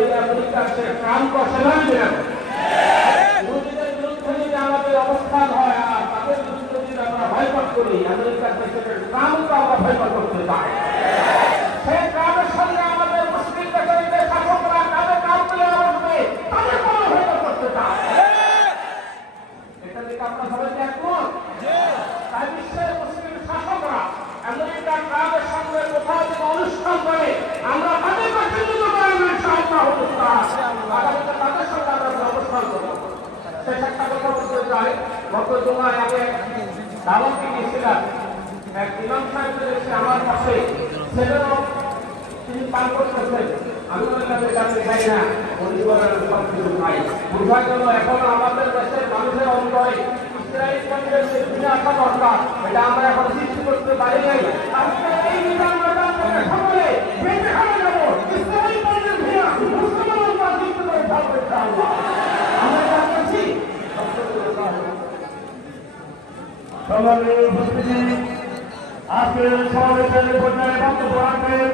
এই আমেরিকার সে ট্রাম্প সেনাই দেন ইহুদিদের বিরুদ্ধে যদি আমাদের অবস্থান হয় আর তাদের বিরুদ্ধে যদি আমরা ভয়পাত করি আমেরিকার দেশের ট্রাম্পকে আমরা ভয়পাত করতে চাই সেই ট্রাম্পের সঙ্গে আমাদের মুসলিম দেশের যে শাসকরা তাদের নাম তুলে বসবে তাদের কোনো ভয়পাত করতে চায় এটা দিকে আপনার সবাই একমত তাই বিশ্বের মুসলিম শাসকরা আমেরিকার ট্রাম্পের সঙ্গে কোথাও যদি অনুষ্ঠান করে আমরা তাদের কাছে নিতে পারবো ইনশাআল্লাহ আগামীতে তাদের সঙ্গে আমরা অবস্থান করবো শেষ একটা কথা বলতে চাই গত জুমায় আমি দাওয়াতে গিয়েছিলাম এক ইমাম সাহেব এসে আমার পাশে ছেলেরও তিনি পান করতেছেন আমি বললাম এটা আমি চাই না পরিবারের সব কিছু নাই বোঝার জন্য এখন আমাদের দেশের মানুষের অন্তরে ইসরায়েল কেন্দ্রের যে ফিরে আসা দরকার এটা আমরা এখন সৃষ্টি করতে পারি নাই আজকে এই বিধান থেকে সকলে বেঁচে খাওয়া যাবো ইসরায়েল কেন্দ্রের ফিরে মুসলমান রাজনীতি করে থাকবে আমরা যা করছি সম্মানীয় উপস্থিতি আজকের সমাবেশের পর্যায়ে বক্তব্য রাখবেন